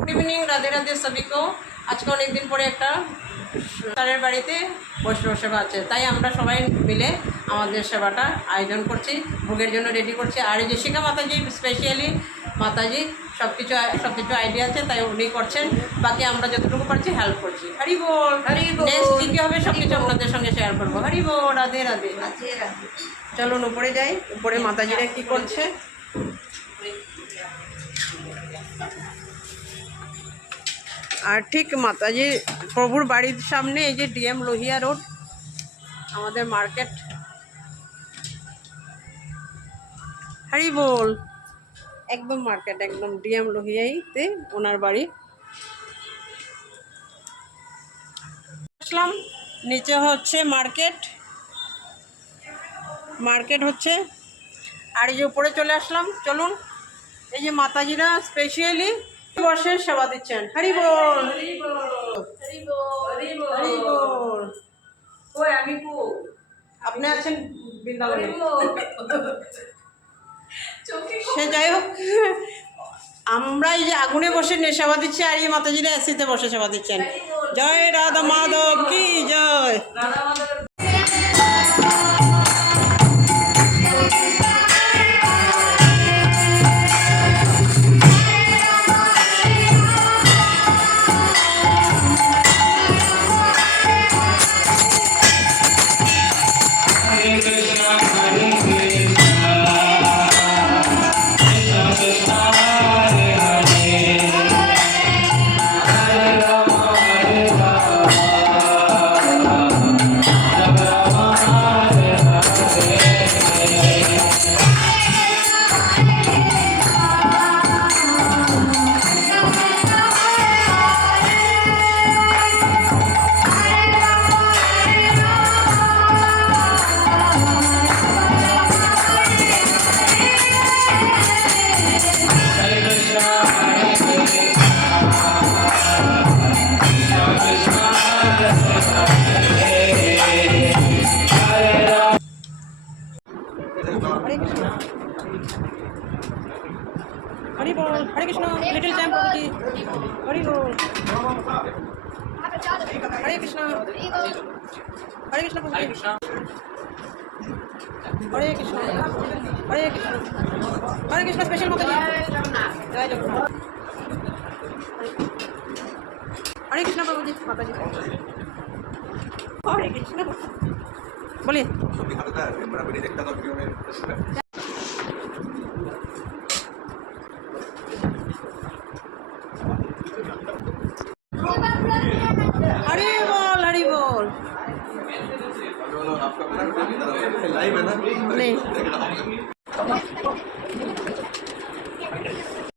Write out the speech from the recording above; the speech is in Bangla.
গুড ইভিনিং রাধে রাধে সবিকো আজকে অনেক দিন পরে একটা তারের বাড়িতে বৈষ্ণব সেবা আছে তাই আমরা সবাই মিলে আমাদের সেবাটা আয়োজন করছি ভোগের জন্য রেডি করছি আর এই যে শিখা মাতাজি স্পেশালি মাতাজি সব কিছু সব কিছু আইডিয়া আছে তাই উনি করছেন বাকি আমরা যতটুকু পারছি হেল্প করছি হরি বল হরি বল। নেক্সট কী কী হবে সব কিছু আপনাদের সঙ্গে শেয়ার করব হরি বল রাধে রাধে চলুন উপরে যাই উপরে মাতাজিরা কি করছে আর ঠিক মাতাজি প্রভুর বাড়ির সামনে এই যে ডিএম লোহিয়া রোড, আমাদের মার্কেট। হারি বল। একদম মার্কেট, একদম ডিএম লোহিয়াইতে ওনার বাড়ি। আসলাম, নিচে হচ্ছে মার্কেট। মার্কেট হচ্ছে, আর এই যে উপরে চলে আসলাম, চলুন। এই যে মাতাজিরা স্পেশালি বসে সেবা দিচ্ছেন। হরি বল। হরি বল। ওই আমি কো আপনি আছেন বৃন্দাবনে? সে যাই হোক আমরা এই যে আগুনে বসে সেবা দিচ্ছি আর এই মাতাজিরা এসিতে বসে সেবা দিচ্ছেন। জয় রাধা মাধব কি জয়? রাধা হরে কৃষ্ণ। হরি বল হরে কৃষ্ণ। লিটল চ্যাম্প প্রভুজি হরি বল হরে কৃষ্ণ। হরে কৃষ্ণ হরে কৃষ্ণ। হরে কৃষ্ণ। হরে কৃষ্ণ স্পেশাল মাতাজি জয় জগন্নাথ। হরে কৃষ্ণ প্রভুজি। মাতাজি। হরে কৃষ্ণ বলি হরি বল। হরি বল नहीं